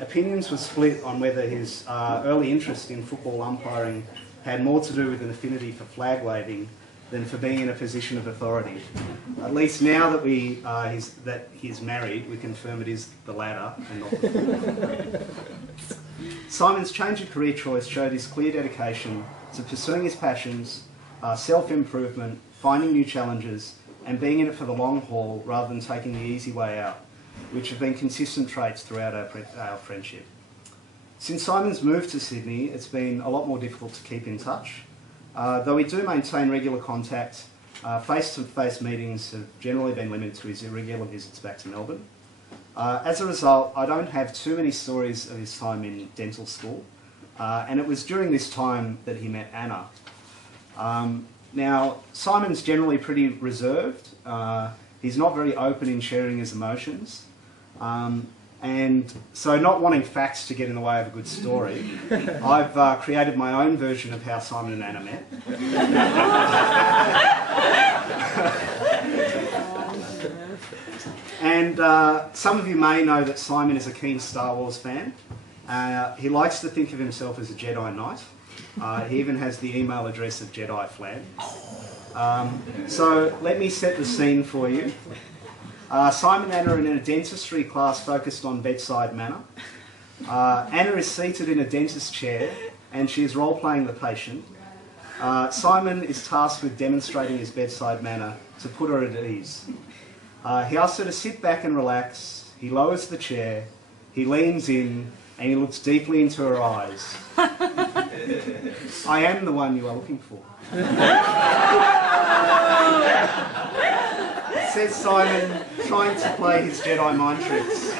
opinions were split on whether his early interest in football umpiring had more to do with an affinity for flag waving than for being in a position of authority. At least now that he's married, we confirm it is the latter and not the former. Simon's change of career choice showed his clear dedication to pursuing his passions, self-improvement, finding new challenges, and being in it for the long haul rather than taking the easy way out, which have been consistent traits throughout our friendship. Since Simon's moved to Sydney, it's been a lot more difficult to keep in touch. Though we do maintain regular contact, face-to-face meetings have generally been limited to his irregular visits back to Melbourne. As a result, I don't have too many stories of his time in dental school, and it was during this time that he met Anna. Now, Simon's generally pretty reserved. He's not very open in sharing his emotions. And so not wanting facts to get in the way of a good story, I've created my own version of how Simon and Anna met. And some of you may know that Simon is a keen Star Wars fan. He likes to think of himself as a Jedi Knight. He even has the email address of Jedi Flag. So let me set the scene for you. Simon and Anna are in a dentistry class focused on bedside manner. Anna is seated in a dentist chair and she is role-playing the patient. Simon is tasked with demonstrating his bedside manner to put her at ease. He asks her to sit back and relax. He lowers the chair, he leans in and he looks deeply into her eyes. I am the one you are looking for. Says Simon, trying to play his Jedi mind tricks.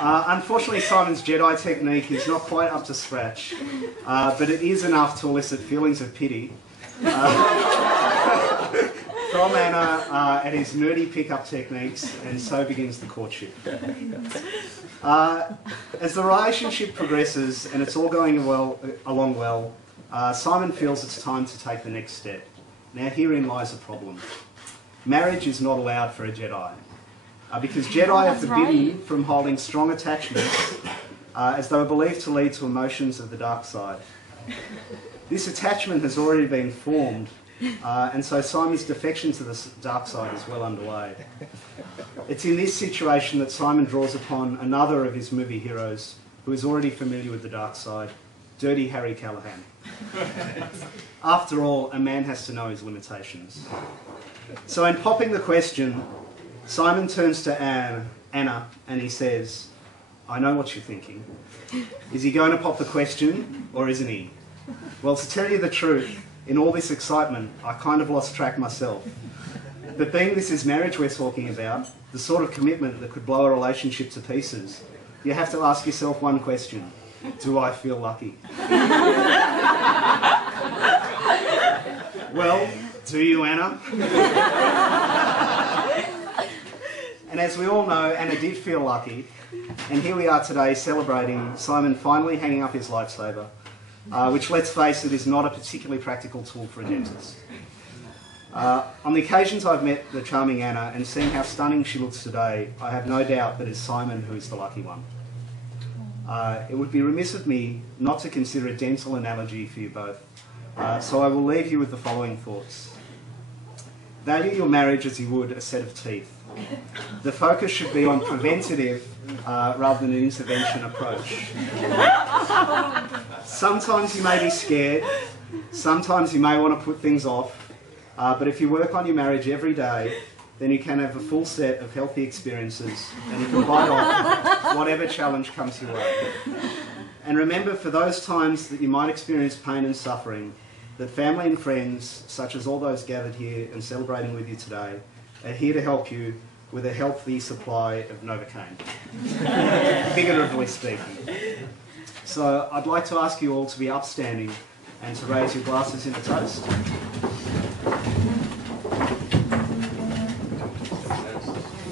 Unfortunately, Simon's Jedi technique is not quite up to scratch, but it is enough to elicit feelings of pity from Anna at his nerdy pickup techniques, and so begins the courtship. As the relationship progresses and it's all going along well, Simon feels it's time to take the next step. Now herein lies the problem. Marriage is not allowed for a Jedi, because Jedi are forbidden from holding strong attachments as they were believed to lead to emotions of the dark side. This attachment has already been formed, and so Simon's defection to the dark side is well underway. It's in this situation that Simon draws upon another of his movie heroes who is already familiar with the dark side, Dirty Harry Callahan. After all, a man has to know his limitations. So in popping the question, Simon turns to Anna and he says, I know what you're thinking. Is he going to pop the question or isn't he? Well, to tell you the truth, in all this excitement, I kind of lost track myself. But being this is marriage we're talking about, the sort of commitment that could blow a relationship to pieces, you have to ask yourself one question. Do I feel lucky? Well, do you, Anna? And as we all know, Anna did feel lucky, and here we are today celebrating Simon finally hanging up his lifesaver, which, let's face it, is not a particularly practical tool for a dentist. On the occasions I've met the charming Anna and seeing how stunning she looks today, I have no doubt that it's Simon who is the lucky one. It would be remiss of me not to consider a dental analogy for you both, so I will leave you with the following thoughts. Value your marriage as you would a set of teeth. The focus should be on preventative rather than an intervention approach. Sometimes you may be scared, sometimes you may want to put things off, but if you work on your marriage every day, then you can have a full set of healthy experiences and you can bite off whatever challenge comes your way. And remember, for those times that you might experience pain and suffering, that family and friends, such as all those gathered here and celebrating with you today, are here to help you with a healthy supply of Novocaine, figuratively speaking. So I'd like to ask you all to be upstanding and to raise your glasses in a toast.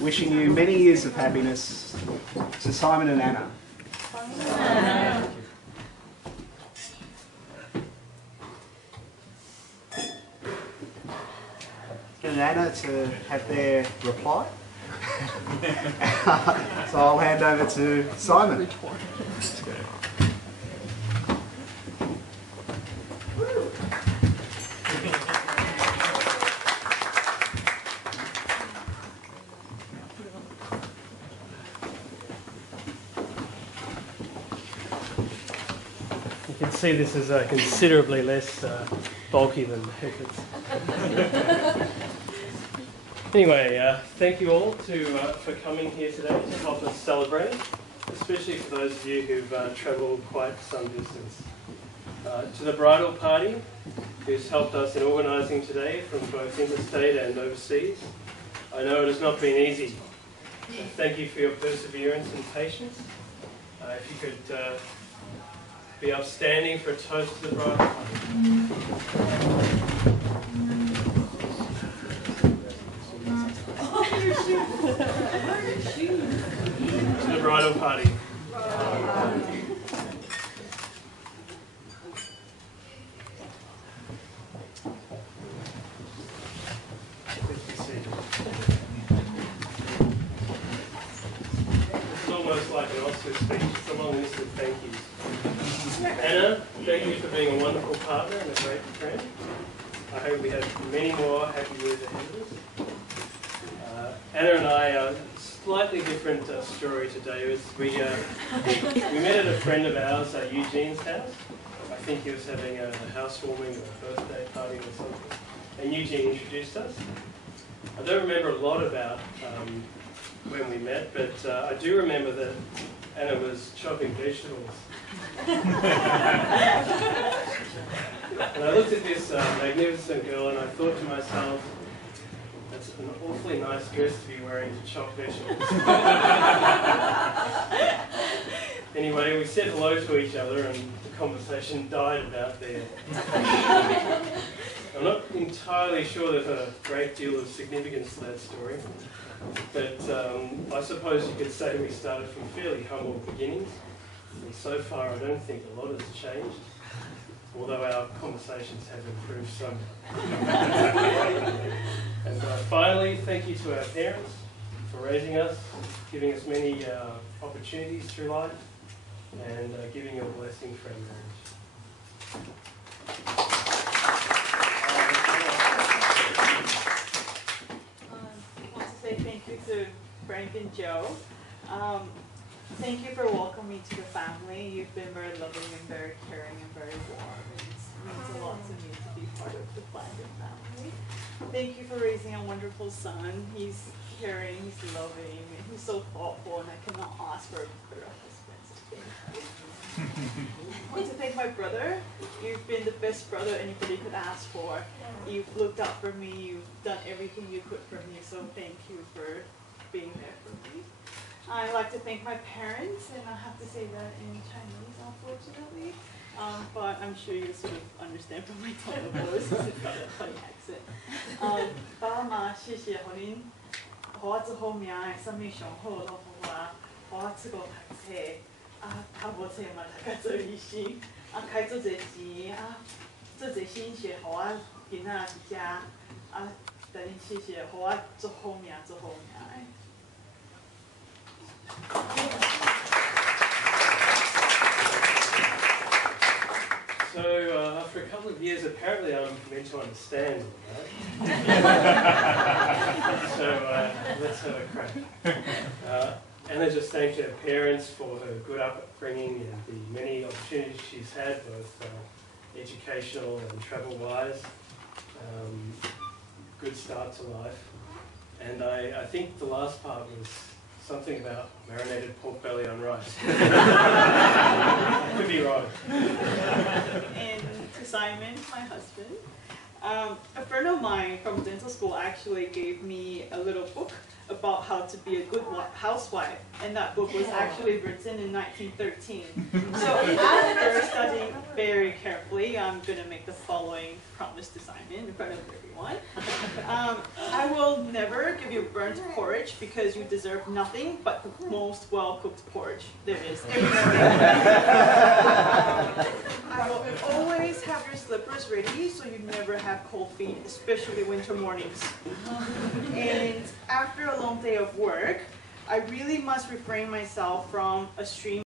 Wishing you many years of happiness to Simon and Anna. And Anna to have their reply. So I'll hand over to Simon. You can see this is considerably less bulky than Hector's. Anyway, thank you all for coming here today to help us celebrate, especially for those of you who've travelled quite some distance. To the bridal party, who's helped us in organising today from both interstate and overseas. I know it has not been easy. Thank you for your perseverance and patience. If you could be upstanding for a toast to the bridal party. To the bridal party. It's almost like an Oscar speech. It's a long list of thank yous. Anna, thank you for being a wonderful partner and a great friend. I hope we have many more happy years ahead of us. Anna and I are slightly different story today. We met at a friend of ours, Eugene's house. I think he was having a housewarming or a birthday party or something. And Eugene introduced us. I don't remember a lot about when we met, but I do remember that Anna was chopping vegetables. And I looked at this magnificent girl and I thought to myself, that's an awfully nice dress to be wearing to chop vegetables. Anyway, we said hello to each other and the conversation died about there. I'm not entirely sure there's a great deal of significance to that story, but I suppose you could say we started from fairly humble beginnings, and so far I don't think a lot has changed, although our conversations have improved some. And finally, thank you to our parents for raising us, giving us many opportunities through life, and giving you a blessing for our marriage. I want to say thank you to Frank and Joe. Thank you for welcoming me to the family. You've been very loving and very caring and very warm. It means a lot to me to be part of the Flanagan family. Thank you for raising a wonderful son. He's caring, he's loving, and he's so thoughtful, and I cannot ask for a better husband. So thank you. I want to thank my brother. You've been the best brother anybody could ask for. You've looked out for me. You've done everything you could for me. So thank you for being there for me. I'd like to thank my parents, and I have to say that in Chinese, unfortunately. But I'm sure you sort of understand from my tone of voice, because it's got a funny accent. 爸妈，谢谢您，给我做好命，生命上好，老婆话，给我出国读册，无册嘛，大家做医生，开做侪钱，做侪薪水，给我囡仔伫遮，等于谢谢，给我做好命，做好命。So after a couple of years, apparently I'm meant to understand all that. So let's have a crack. Anna just thanked her parents for her good upbringing and the many opportunities she's had, both educational and travel-wise. Good start to life. And I think the last part was something about marinated pork belly on rice. I could be wrong. And to Simon, my husband, a friend of mine from dental school actually gave me a little book about how to be a good housewife, and that book was actually written in 1913. So after studying very carefully, I'm going to make the following promise to Simon in front of everyone. I will never give you burnt porridge because you deserve nothing but the most well-cooked porridge there is. I will always have your slippers ready so you never have cold feet, especially winter mornings. And after a long day of work, I really must refrain myself from a stream